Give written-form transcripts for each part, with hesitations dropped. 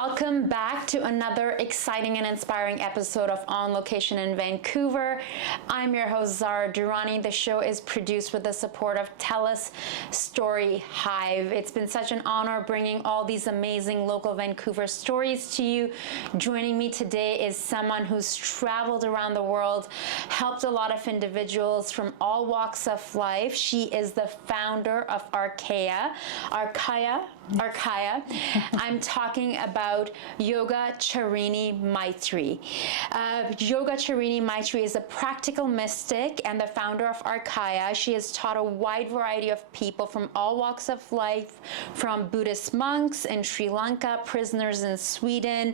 Welcome back to another exciting and inspiring episode of On Location in Vancouver. I'm your host, Zara Durrani. The show is produced with the support of TELUS STORYHIVE. It's been such an honor bringing all these amazing local Vancouver stories to you. Joining me today is someone who's traveled around the world, helped a lot of individuals from all walks of life. She is the founder of Arkaya. I'm talking about Yogacharini Maitreyi. Yogacharini Maitreyi is a practical mystic and the founder of Arkaya. She has taught a wide variety of people from all walks of life, from Buddhist monks in Sri Lanka, prisoners in Sweden,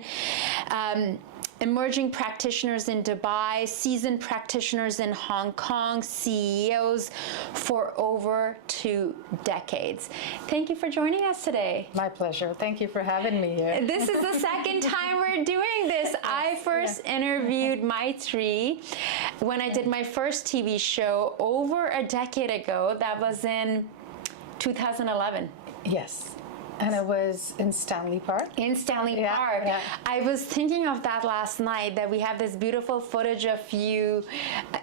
emerging practitioners in Dubai, seasoned practitioners in Hong Kong, CEOs for over 2 decades. Thank you for joining us today. My pleasure. Thank you for having me here. This is the second time we're doing this. I first interviewed Maitreyi when I did my first TV show over a decade ago. That was in 2011. Yes. And it was in Stanley Park? In Stanley Park. Yeah. I was thinking of that last night, that we have this beautiful footage of you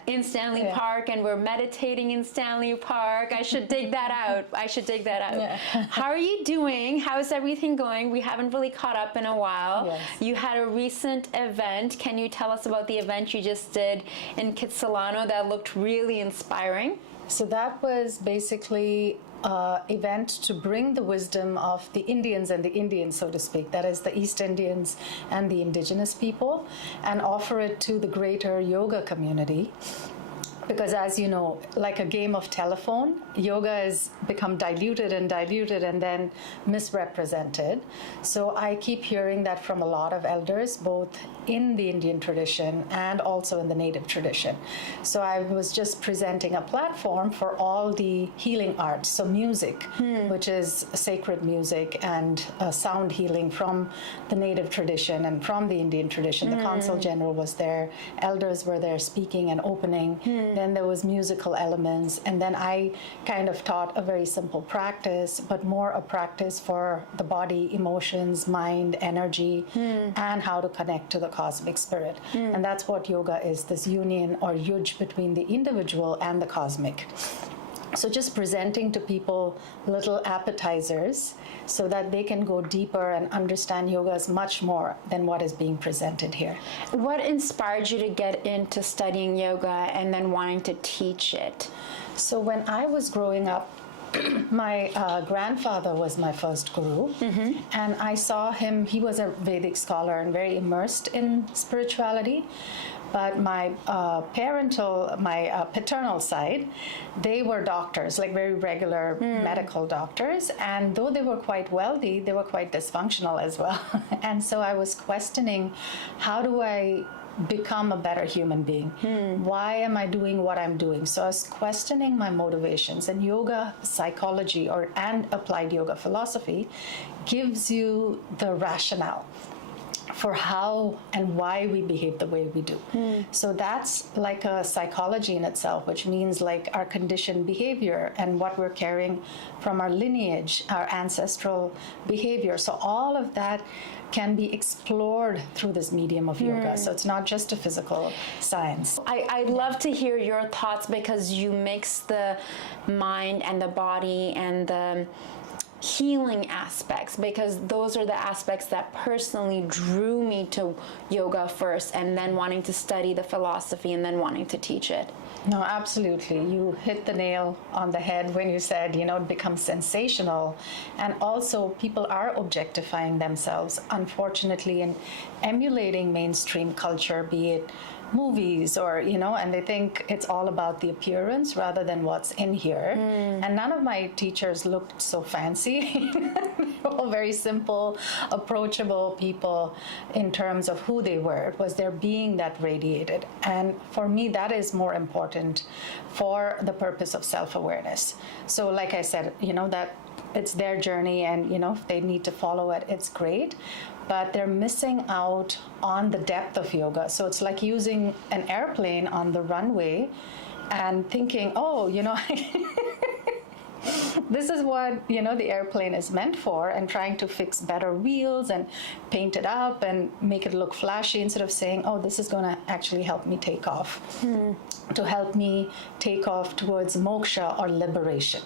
in Stanley Park and we're meditating in Stanley Park. I should dig that out. Yeah. How are you doing? How is everything going? We haven't really caught up in a while. Yes. You had a recent event. Can you tell us about the event you just did in Kitsilano that looked really inspiring? So that was basically event to bring the wisdom of the Indians and the Indians, so to speak, that is the East Indians and the indigenous people, and offer it to the greater yoga community. Because as you know, like a game of telephone, yoga has become diluted and then misrepresented. So I keep hearing that from a lot of elders, both in the Indian tradition and also in the native tradition. So I was just presenting a platform for all the healing arts. So music, which is sacred music, and sound healing from the native tradition and from the Indian tradition. The Consul General was there, elders were there speaking and opening. Then there was musical elements, and then I kind of taught a very simple practice, but more a practice for the body, emotions, mind, energy, and how to connect to the cosmic spirit. And that's what yoga is, this union or yuj between the individual and the cosmic. So just presenting to people little appetizers so that they can go deeper and understand yoga is much more than what is being presented here. What inspired you to get into studying yoga and then wanting to teach it? So when I was growing up, my grandfather was my first guru, and I saw him. He was a Vedic scholar and very immersed in spirituality. But my paternal side, they were doctors, like very regular medical doctors. And though they were quite wealthy, they were quite dysfunctional as well. And so I was questioning, how do I become a better human being? Why am I doing what I'm doing? So I was questioning my motivations, and yoga psychology and applied yoga philosophy gives you the rationale for how and why we behave the way we do. So that's like a psychology in itself, which means like our conditioned behavior and what we're carrying from our lineage, our ancestral behavior. So all of that can be explored through this medium of yoga. So it's not just a physical science. I'd love to hear your thoughts, because you mix the mind and the body and the healing aspects, because those are the aspects that personally drew me to yoga first, and then wanting to study the philosophy and then wanting to teach it. No, absolutely. You hit the nail on the head when you said, it becomes sensational. And also people are objectifying themselves, unfortunately, and emulating mainstream culture, be it movies or, and they think it's all about the appearance rather than what's in here. And none of my teachers looked so fancy. They're all very simple, approachable people in terms of who they were. It was their being that radiated. And for me, that is more important for the purpose of self-awareness. So like I said, that it's their journey, and if they need to follow it, it's great. But they're missing out on the depth of yoga. So it's like using an airplane on the runway and thinking, this is what, the airplane is meant for, and trying to fix better wheels and paint it up and make it look flashy instead of saying, oh, this is going to actually help me take off, to help me take off towards moksha or liberation.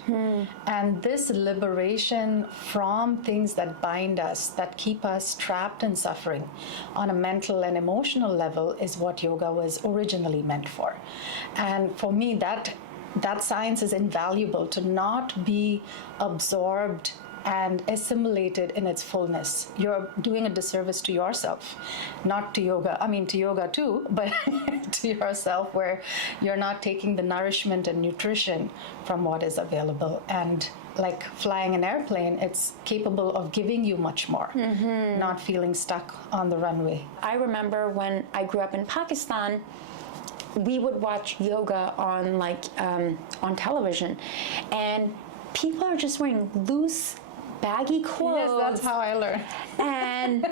And this liberation from things that bind us, that keep us trapped in suffering on a mental and emotional level, is what yoga was originally meant for. And for me, that science is invaluable, to not be absorbed and assimilated in its fullness. You're doing a disservice to yourself, not to yoga. I mean, to yoga too, but to yourself, where you're not taking the nourishment and nutrition from what is available. And like flying an airplane, it's capable of giving you much more, not feeling stuck on the runway. I remember when I grew up in Pakistan, we would watch yoga on on television, and people are just wearing loose, baggy clothes. Yes, that's how I learned. And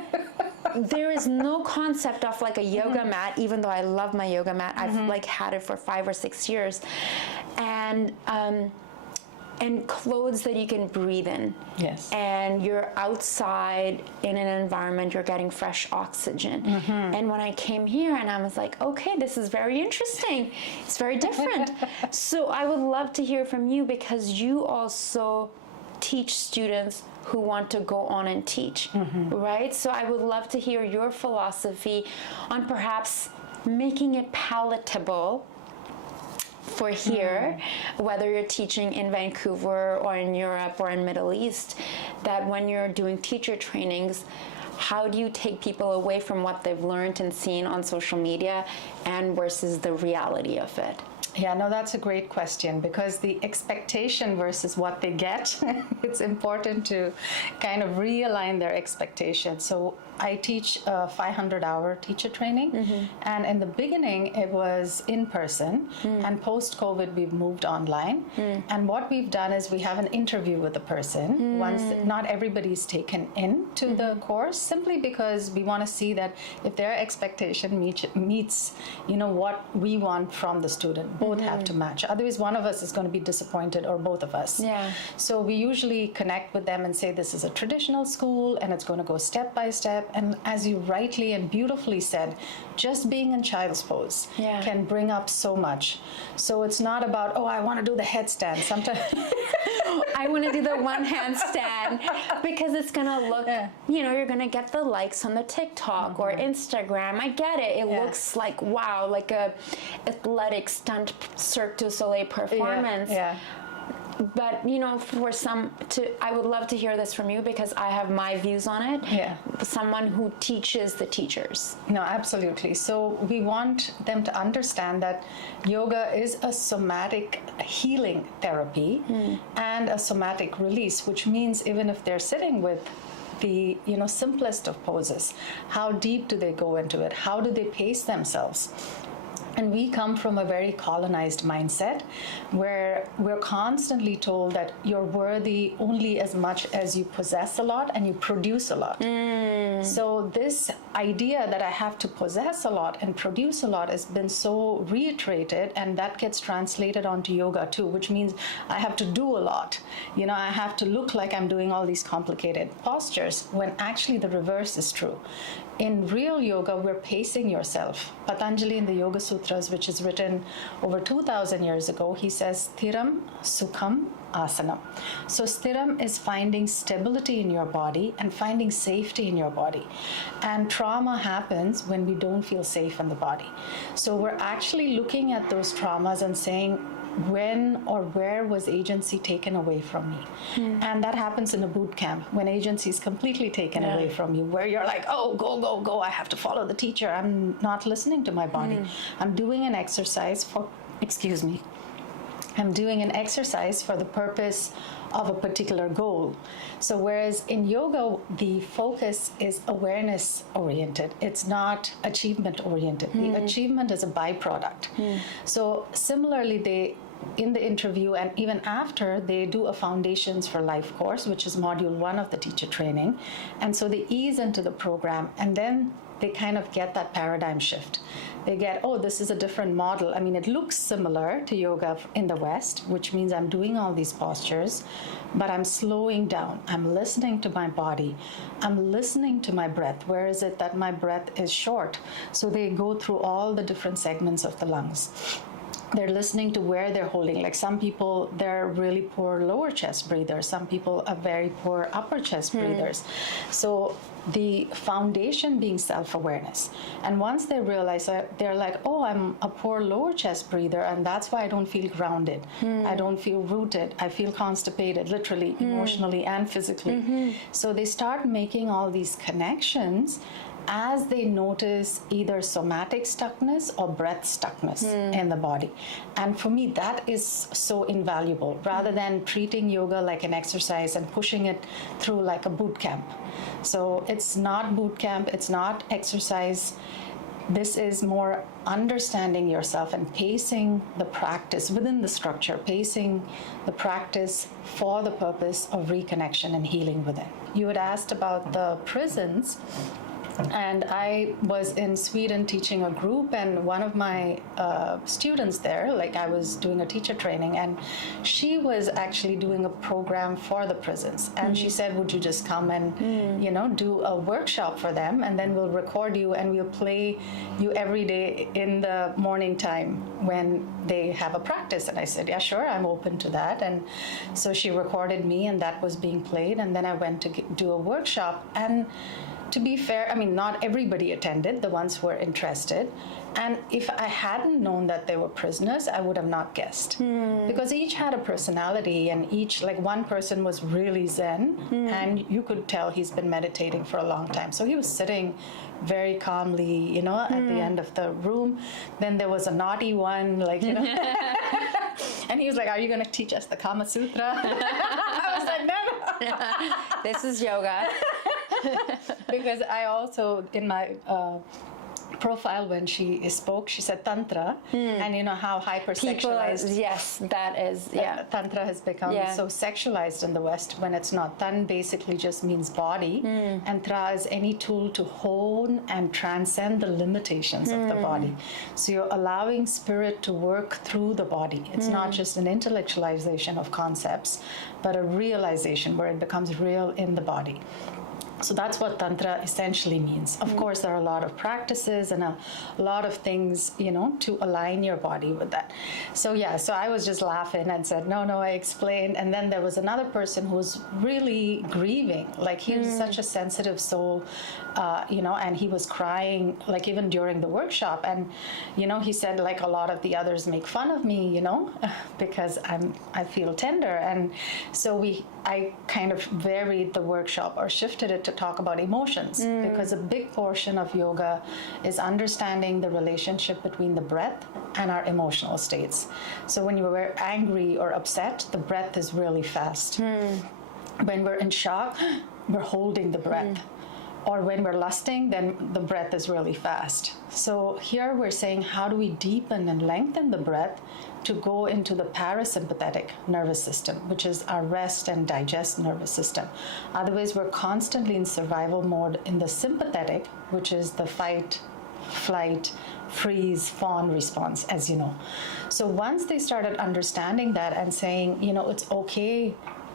there is no concept of like a yoga mat, even though I love my yoga mat. I've had it for 5 or 6 years, and clothes that you can breathe in. Yes. And you're outside in an environment, you're getting fresh oxygen. And when I came here, and I was like, okay, this is very interesting. It's very different. So I would love to hear from you, because you also teach students who want to go on and teach, right? So I would love to hear your philosophy on perhaps making it palatable for here, whether you're teaching in Vancouver or in Europe or in Middle East, that when you're doing teacher trainings, how do you take people away from what they've learned and seen on social media and versus the reality of it? Yeah, no, that's a great question, because the expectation versus what they get, it's important to kind of realign their expectations. So I teach a 500-hour teacher training, and in the beginning it was in person, and post-COVID we've moved online. And what we've done is we have an interview with the person. Once, not everybody's taken into the course, simply because we want to see that if their expectation meets, what we want from the student. Both have to match. Otherwise, one of us is going to be disappointed, or both of us. Yeah. So we usually connect with them and say, this is a traditional school, and it's going to go step by step. And as you rightly and beautifully said, just being in child's pose can bring up so much. So it's not about, oh, I want to do the headstand. Sometimes I want to do the one handstand, because it's going to look, you're going to get the likes on the TikTok or Instagram. I get it. It looks like, wow, like a athletic stunt Cirque du Soleil performance. Yeah. But, I would love to hear this from you, because I have my views on it. Yeah. Someone who teaches the teachers. No, absolutely. So we want them to understand that yoga is a somatic healing therapy and a somatic release, which means even if they're sitting with the simplest of poses, how deep do they go into it? How do they pace themselves? And we come from a very colonized mindset where we're constantly told that you're worthy only as much as you possess a lot and you produce a lot. So this idea that I have to possess a lot and produce a lot has been so reiterated, and that gets translated onto yoga too, which means I have to do a lot. I have to look like I'm doing all these complicated postures, when actually the reverse is true. In real yoga, we're pacing yourself. Patanjali in the Yoga Sutras, which is written over 2,000 years ago, he says, Sthiram Sukham Asanam. So Sthiram is finding stability in your body and finding safety in your body. And trauma happens when we don't feel safe in the body. So we're actually looking at those traumas and saying, when or where was agency taken away from me? And that happens in a boot camp, when agency is completely taken away from you, where you're like, oh, go, go, go, I have to follow the teacher. I'm not listening to my body. I'm doing an exercise for, I'm doing an exercise for the purpose of a particular goal. So whereas in yoga, the focus is awareness oriented, it's not achievement oriented. The achievement is a byproduct. So similarly, in the interview and even after, they do a Foundations for Life course, which is module 1 of the teacher training. And so they ease into the program, and then they kind of get that paradigm shift. They get, oh, this is a different model. I mean, it looks similar to yoga in the West, which means I'm doing all these postures, but I'm slowing down. I'm listening to my body. I'm listening to my breath. Where is it that my breath is short? So they go through all the different segments of the lungs. They're listening to where they're holding. Like some people, they're really poor lower chest breathers. Some people are very poor upper chest breathers. So the foundation being self-awareness. And once they realize that, they're like, oh, I'm a poor lower chest breather, and that's why I don't feel grounded. I don't feel rooted. I feel constipated, literally, emotionally and physically. So they start making all these connections as they notice either somatic stuckness or breath stuckness in the body. And for me, that is so invaluable, rather than treating yoga like an exercise and pushing it through like a boot camp. So it's not boot camp, it's not exercise. This is more understanding yourself and pacing the practice within the structure, pacing the practice for the purpose of reconnection and healing within. You had asked about the prisons. And I was in Sweden teaching a group, and one of my students there, like I was doing a teacher training, and she was actually doing a program for the prisons. And she said, would you just come and, do a workshop for them, and then we'll record you and we'll play you every day in the morning time when they have a practice. And I said, yeah, sure, I'm open to that. And so she recorded me, and that was being played. And then I went to do a workshop. And to be fair, I mean, not everybody attended, the ones who were interested. And if I hadn't known that they were prisoners, I would have not guessed. Because each had a personality, and each, like one person was really Zen, and you could tell he's been meditating for a long time. So he was sitting very calmly, at the end of the room. Then there was a naughty one, and he was like, are you going to teach us the Kama Sutra? I was like, no. This is yoga. Because I also, in my profile when she spoke, she said Tantra, and you know how hypersexualized. Yes, that is, yeah. Tantra has become so sexualized in the West when it's not. Tan basically just means body, and Tra is any tool to hone and transcend the limitations of the body. So you're allowing spirit to work through the body. It's not just an intellectualization of concepts, but a realization where it becomes real in the body. So that's what Tantra essentially means. Of course, there are a lot of practices and a lot of things, to align your body with that. So so I was just laughing and said, no, I explained. And then there was another person who was really grieving. Like he was such a sensitive soul, and he was crying, like even during the workshop. And, he said, like a lot of the others make fun of me, because I feel tender. And so I kind of varied the workshop or shifted it to talk about emotions, because a big portion of yoga is understanding the relationship between the breath and our emotional states. So when you are angry or upset, the breath is really fast. When we're in shock, we're holding the breath. Or when we're lusting, then the breath is really fast. So here we're saying, how do we deepen and lengthen the breath to go into the parasympathetic nervous system, which is our rest and digest nervous system. Otherwise, we're constantly in survival mode in the sympathetic, which is the fight, flight, freeze, fawn response, as you know. So once they started understanding that and saying, it's okay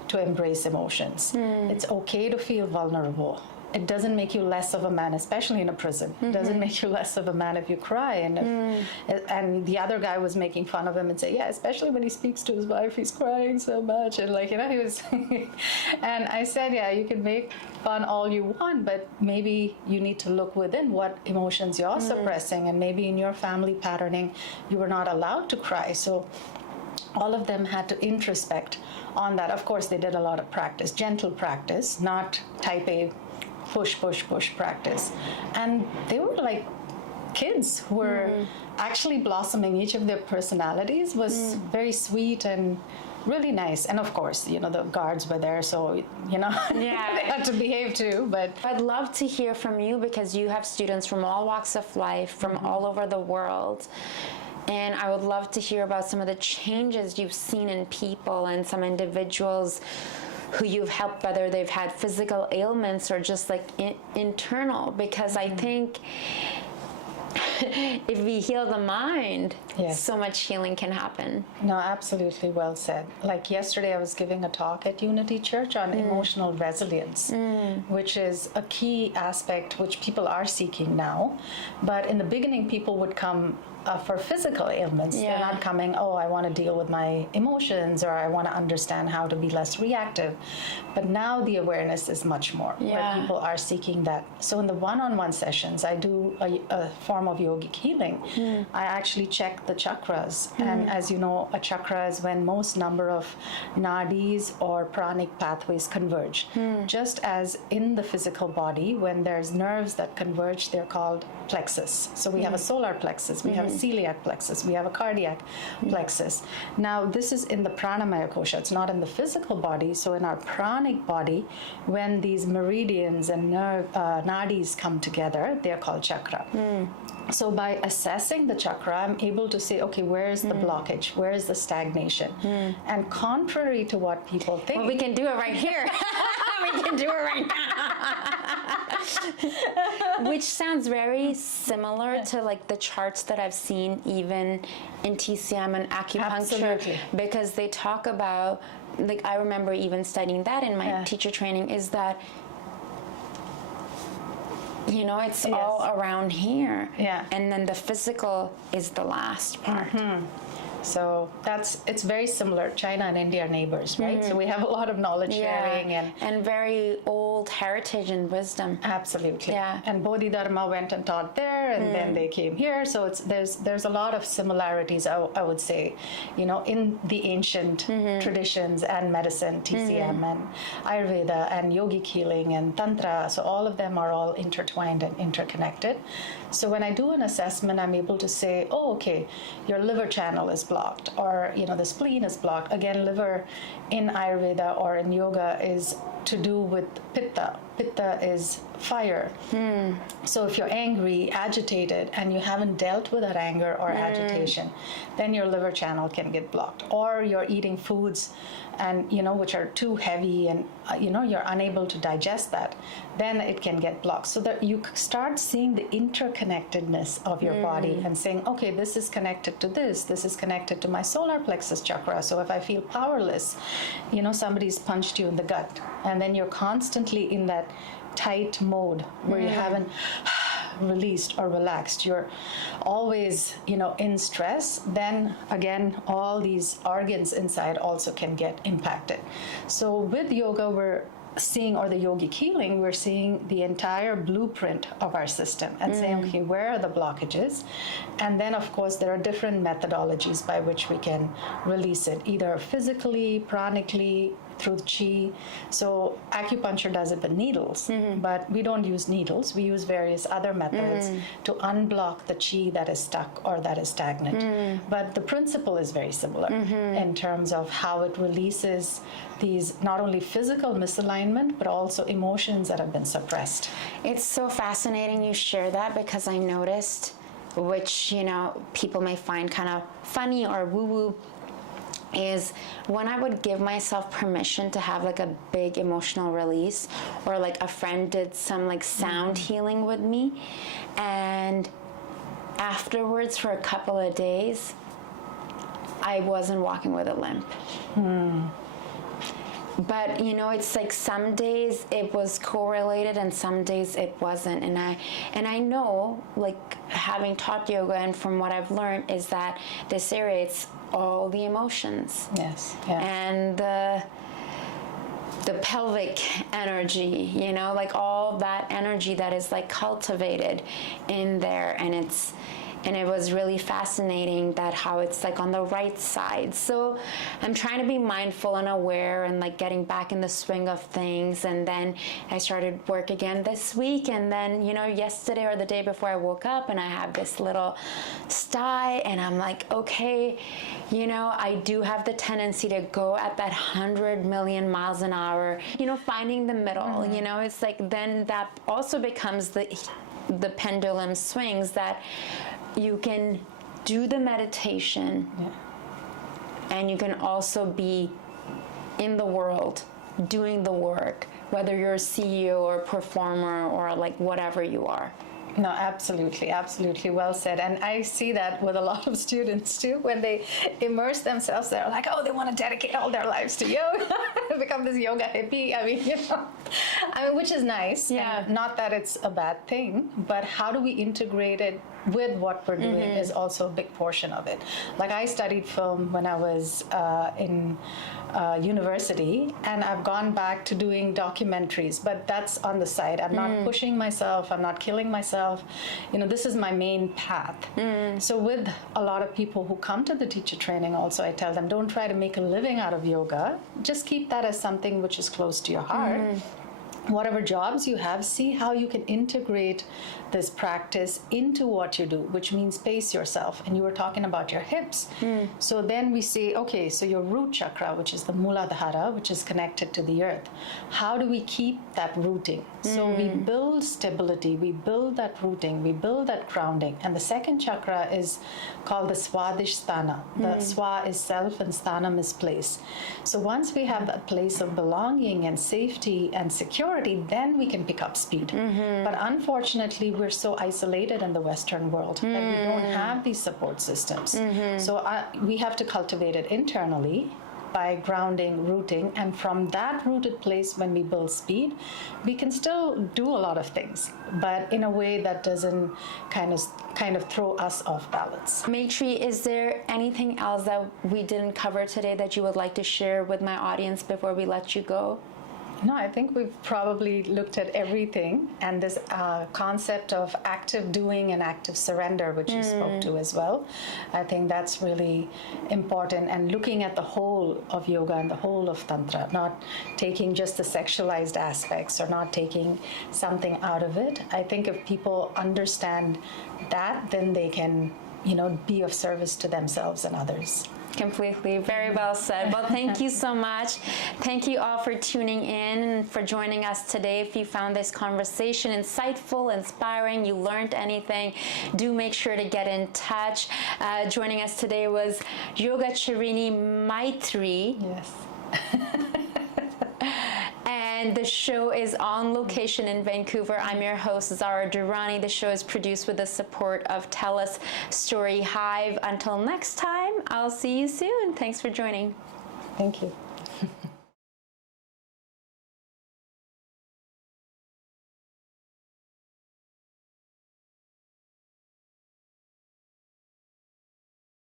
to embrace emotions. It's okay to feel vulnerable. It doesn't make you less of a man, especially in a prison. It doesn't make you less of a man if you cry. And the other guy was making fun of him and say, especially when he speaks to his wife, he's crying so much. And he was, and I said, you can make fun all you want, but maybe you need to look within what emotions you're suppressing. And maybe in your family patterning, you were not allowed to cry. So all of them had to introspect on that. Of course, they did a lot of practice, gentle practice, not type A push practice. And they were like kids who were actually blossoming. Each of their personalities was very sweet and really nice. And of course, the guards were there, so, they had to behave too. But I'd love to hear from you, because you have students from all walks of life, from all over the world. And I would love to hear about some of the changes you've seen in people and some individuals who you've helped, whether they've had physical ailments or just like internal, because I think if we heal the mind, Yes. so much healing can happen. No, absolutely well said. Like yesterday, I was giving a talk at Unity Church on emotional resilience, which is a key aspect which people are seeking now. But in the beginning, people would come for physical ailments. Yeah. They're not coming, oh, I want to deal with my emotions, or I want to understand how to be less reactive. But now the awareness is much more, where people are seeking that. So in the one-on-one sessions, I do a form of yogic healing. I actually check the chakras. And as you know, a chakra is when most number of nadis or pranic pathways converge. Just as in the physical body, when there's nerves that converge, they're called plexus. So we have a solar plexus, we have a celiac plexus, we have a cardiac plexus. Now this is in the pranamaya kosha, it's not in the physical body. So in our pranic body, when these meridians and nadis come together, they're called chakra. So by assessing the chakra, I'm able to say, okay, where is the blockage? Where is the stagnation? And contrary to what people think, Well, we can do it right here. We can do it right now. Which sounds very similar to like the charts that I've seen even in TCM and acupuncture. Absolutely. Because they talk about, like I remember even studying that in my teacher training, is that it's all around here. Yeah. And then the physical is the last part. so it's very similar. China and India are neighbors, right? So we have a lot of knowledge sharing and very old heritage and wisdom. Absolutely. Yeah. And Bodhidharma went and taught there, and then they came here. So there's a lot of similarities, I would say, in the ancient traditions and medicine, TCM and Ayurveda and yogic healing and Tantra. So all of them are all intertwined and interconnected. So when I do an assessment, I'm able to say, oh, okay, your liver channel is blocked, or the spleen is blocked. Again, liver in Ayurveda or in yoga is to do with pitta. Pitta is fire. So if you're angry, agitated, and you haven't dealt with that anger or agitation, then your liver channel can get blocked. Or you're eating foods and which are too heavy, and you're unable to digest that, then it can get blocked. So that you start seeing the interconnectedness of your body and saying, okay, this is connected to this is connected to my solar plexus chakra. So if I feel powerless, somebody's punched you in the gut, and then you're constantly in that tight mode where you haven't released or relaxed, you're always in stress, then again all these organs inside also can get impacted. So with yoga, we're seeing, or the yogic healing, we're seeing the entire blueprint of our system and saying, okay, where are the blockages? And then of course there are different methodologies by which we can release it, either physically, pranically, through chi. So acupuncture does it with needles, but we don't use needles. We use various other methods to unblock the chi that is stuck or that is stagnant. But the principle is very similar in terms of how it releases these not only physical misalignment, but also emotions that have been suppressed. It's so fascinating you share that, because I noticed, which people may find kind of funny or woo-woo, is when I would give myself permission to have like a big emotional release, or like a friend did some like sound healing with me, and afterwards for a couple of days I wasn't walking with a limp. But it's like some days it was correlated and some days it wasn't, and I know, like having taught yoga and from what I've learned, is that this area, it's all the emotions. Yes. Yeah. And the pelvic energy, like all that energy that is like cultivated in there, and it was really fascinating that how it's like on the right side. So I'm trying to be mindful and aware and like getting back in the swing of things. And then I started work again this week, and then yesterday or the day before I woke up and I have this little sty, and I'm like, okay, I do have the tendency to go at that 100 million miles an hour, finding the middle. It's like, then that also becomes the pendulum swings, that you can do the meditation, and you can also be in the world doing the work, whether you're a CEO or performer or like whatever you are. No, absolutely, absolutely. Well said. And I see that with a lot of students too. When they immerse themselves, they're like, oh, they want to dedicate all their lives to yoga, become this yoga hippie. Which is nice. Yeah. And not that it's a bad thing, but how do we integrate it with what we're doing is also a big portion of it. Like I studied film when I was in university, and I've gone back to doing documentaries, but that's on the side. I'm not pushing myself, I'm not killing myself. This is my main path. So with a lot of people who come to the teacher training also, I tell them, don't try to make a living out of yoga. Just keep that as something which is close to your heart. Whatever jobs you have, see how you can integrate this practice into what you do, which means pace yourself. And you were talking about your hips. So then we say, okay, so your root chakra, which is the Muladhara, which is connected to the earth, how do we keep that rooting? So we build stability, we build that rooting, we build that grounding. And the second chakra is called the Swadhisthana. The Swa is self and Sthanam is place. So once we have that place of belonging and safety and security, then we can pick up speed. But unfortunately, we're so isolated in the Western world that we don't have these support systems. So we have to cultivate it internally by grounding, rooting, and from that rooted place, when we build speed, we can still do a lot of things, but in a way that doesn't kind of throw us off balance. Maitreyi, is there anything else that we didn't cover today that you would like to share with my audience before we let you go? No, I think we've probably looked at everything, and this concept of active doing and active surrender, which you spoke to as well. I think that's really important, and looking at the whole of yoga and the whole of Tantra, not taking just the sexualized aspects or not taking something out of it. I think if people understand that, then they can, be of service to themselves and others. Completely. Very well said. Well, thank you so much. Thank you all for tuning in and for joining us today. If you found this conversation insightful, inspiring, you learned anything, do make sure to get in touch. Joining us today was Yogacharini Maitreyi. Yes. And the show is On Location in Vancouver. I'm your host, Zara Durrani. The show is produced with the support of TELUS STORYHIVE. Until next time, I'll see you soon. Thanks for joining. Thank you.